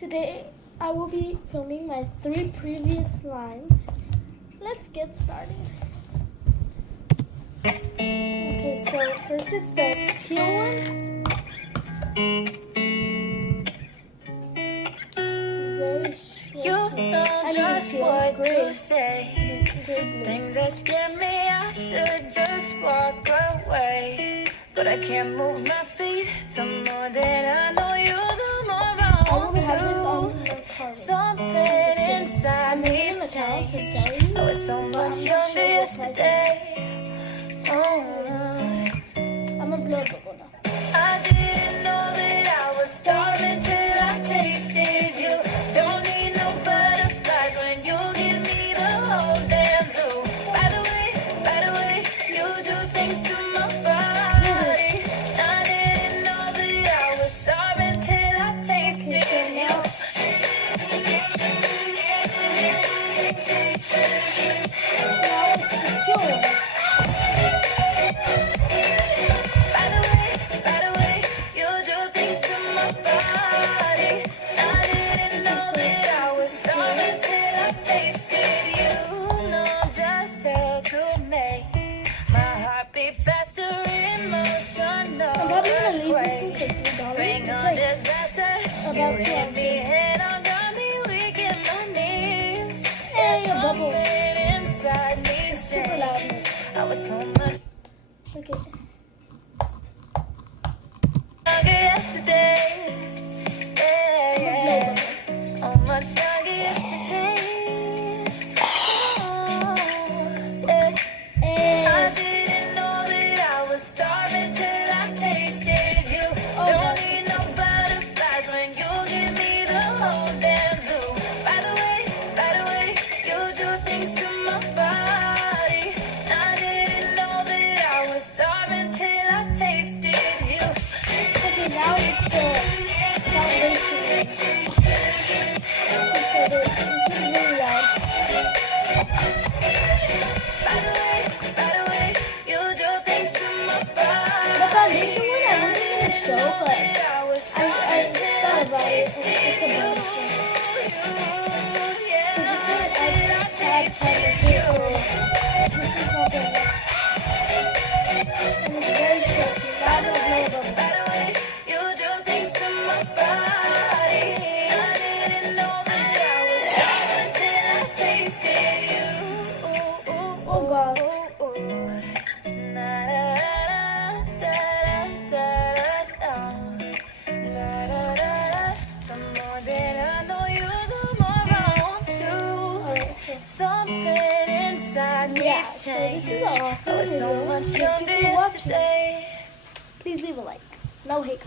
Today I will be filming my 3 previous slimes. Let's get started. Okay, so first it's the teal one. It's very short. You know just what to say. Things that scare me, I should just walk away. But I can't move my feet. The more that I know you, the more I want to. Something inside me's changed. I was so much younger yesterday. I'm a blood bubble now. I didn't know that I was starving till I tasted you. Don't need no butterflies when you give me the whole damn zoo. By the way, you do things to my body. I didn't know that I was starving till I tasted you. By the way, you do things to my body. I didn't know that I was starving till I tasted you. Know just how to make my heart beat faster, emotional earthquake. Bring on disaster. You hit me head on, got me weak in my knees. There's something inside me's changed. I was so much Okay. younger yesterday. Yeah. So much younger yesterday. I didn't know that I was starving till I tasted you. Don't need no butterflies when you give me the whole damn zoo. By the way, you do things to my body. I didn't know that I was starving till I tasted you. Okay, now it's the foundation. So this is really loud. By the way, you do things to my body. The foundation one I wasn't gonna show, but I thought about it. It's a bonus. This is not the and it's very short. Now the blow bubble. By the way, you do things to my body. I didn't know that I was starving till I tasted you. Oh God. The more that I know you, the more I want to. Something inside me's So this changed. is all. I was so much younger Thank you for watching. yesterday. Please leave a like. No hate.